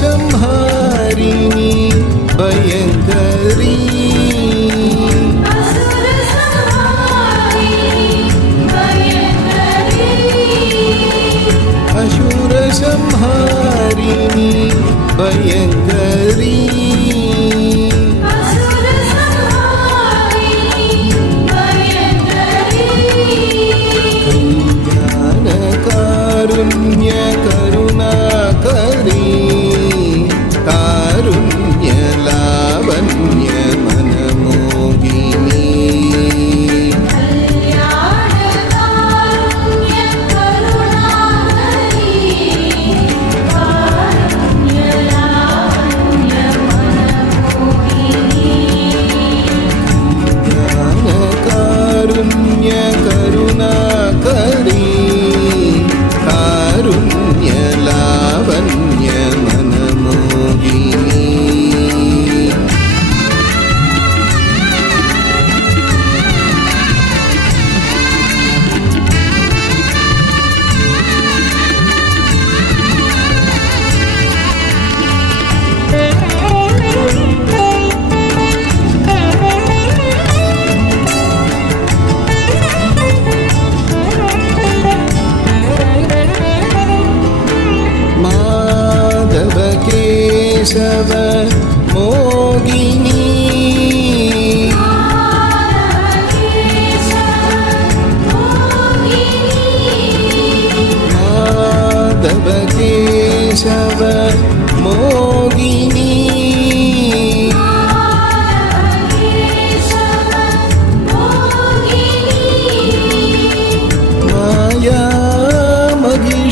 संहारिणी भयङ्करी असुरसंहारिणी भयङ्करी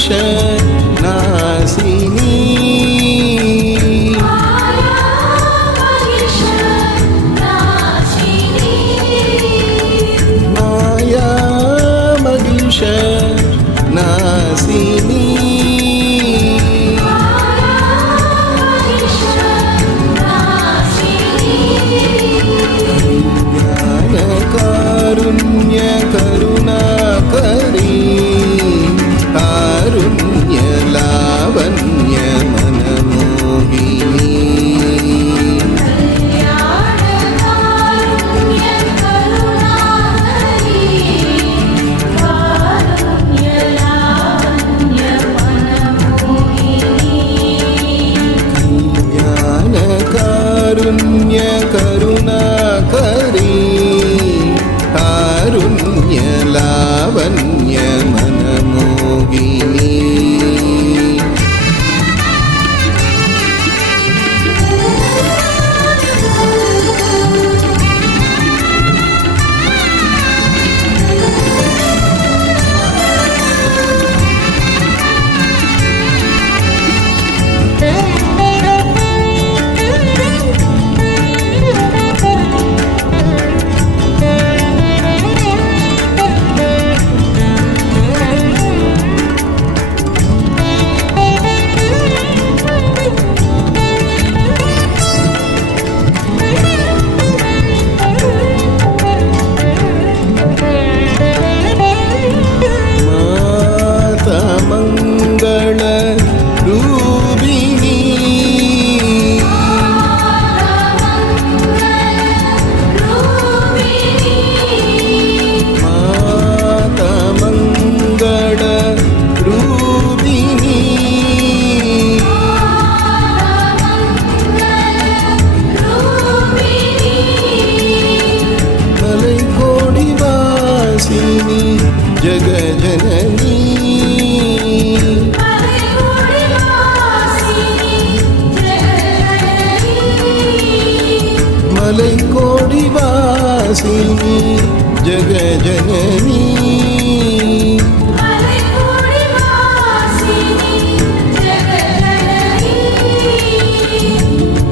ocean ലാവണ്യ ലാവണ്യ മനമോഹിനി வாசினி ஜெக ஜனனி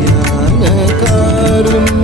ஞான காருண்ய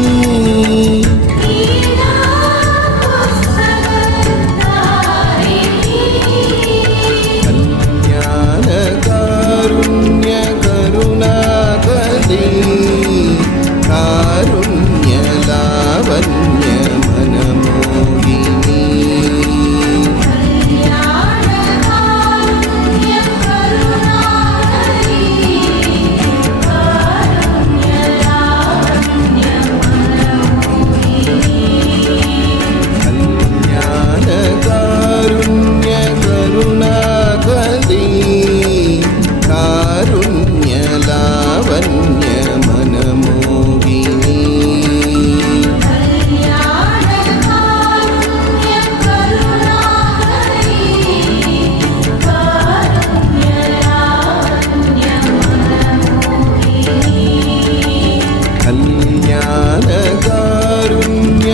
கல்யாண காருண்ய